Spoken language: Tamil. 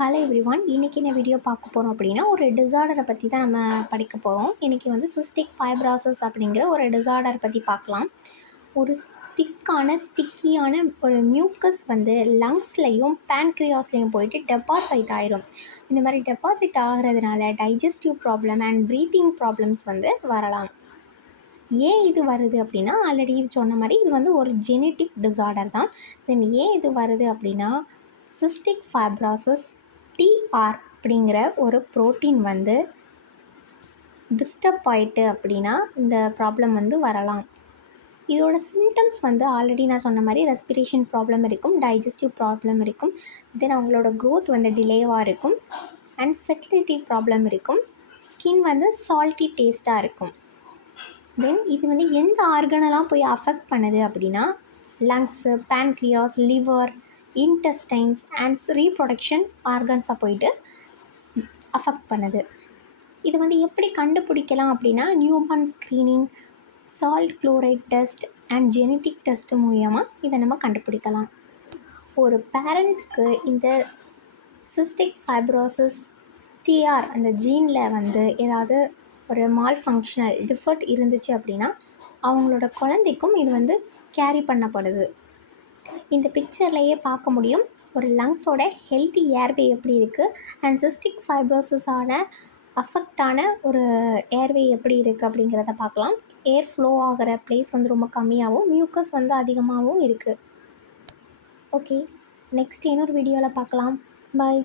ஹலோ எவ்ரிவான், இன்றைக்கி என்ன வீடியோ பார்க்க போகிறோம் அப்படின்னா, ஒரு டிஸார்டரை பற்றி தான் நம்ம படிக்க போகிறோம். இன்றைக்கி வந்து சிஸ்டிக் ஃபைப்ரோசிஸ் அப்படிங்கிற ஒரு டிஸார்டர் பற்றி பார்க்கலாம். ஒரு ஸ்டிக்கியான ஒரு மியூக்கஸ் வந்து லங்ஸ்லையும் பேன்க்ரியாஸ்லையும் போயிட்டு டெபாசிட் ஆயிரும். இந்த மாதிரி டெபாசிட் ஆகிறதுனால digestive problem and breathing problems வந்து வரலாம். ஏன் இது வருது அப்படின்னா, ஆல்ரெடி இது சொன்ன மாதிரி இது வந்து ஒரு ஜெனட்டிக் டிஸார்டர் தான். தென் ஏன் இது வருது அப்படின்னா, சிஸ்டிக் ஃபைப்ரோசிஸ் டிஆர் அப்படிங்கிற ஒரு ப்ரோட்டீன் வந்து டிஸ்டர்ப் ஆயிட்டு அப்படின்னா இந்த ப்ராப்ளம் வந்து வரலாம். இதோட சிம்டம்ஸ் வந்து ஆல்ரெடி நான் சொன்ன மாதிரி ரெஸ்பிரேஷன் ப்ராப்ளம் இருக்கும், டைஜஸ்டிவ் ப்ராப்ளம் இருக்கும், தென் அவங்களோட க்ரோத் வந்து டிலேவாக இருக்கும், அண்ட் ஃபெர்டிலிட்டி ப்ராப்ளம் இருக்கும், ஸ்கின் வந்து சால்ட்டி டேஸ்ட்டாக இருக்கும். தென் இது வந்து எந்த ஆர்கனெல்லாம் போய் அஃபெக்ட் பண்ணுது அப்படின்னா, lungs, pancreas, liver, intestines and reproduction ஆர்கன்ஸை போயிட்டு அஃபெக்ட் பண்ணுது. இது வந்து எப்படி கண்டுபிடிக்கலாம் அப்படின்னா, newborn screening, salt chloride test and genetic test மூலமாக இதை நம்ம கண்டுபிடிக்கலாம். ஒரு பேரண்ட்ஸ்க்கு இந்த சிஸ்டிக் ஃபைப்ரோசிஸ் டிஆர் அந்த ஜீனில் வந்து ஏதாவது ஒரு மால்ஃபங்க்ஷனல் டிஃபெக்ட் இருந்துச்சு அப்படின்னா அவங்களோட குழந்தைக்கும் இது வந்து கேரி பண்ணப்படுது. இந்த பிக்சர்லையே பார்க்க முடியும் ஒரு லங்ஸோட ஹெல்த்தி ஏர்வே எப்படி இருக்குது அண்ட் சிஸ்டிக் ஃபைப்ரோசிஸான அஃபெக்டான ஒரு ஏர்வே எப்படி இருக்குது அப்படிங்கிறத பார்க்கலாம். ஏர் ஃப்ளோ ஆகிற ப்ளேஸ் வந்து ரொம்ப கம்மியாகவும் மியூக்கஸ் வந்து அதிகமாகவும் இருக்குது. ஓகே, நெக்ஸ்ட் இன்னொரு வீடியோவில் பார்க்கலாம். பாய்.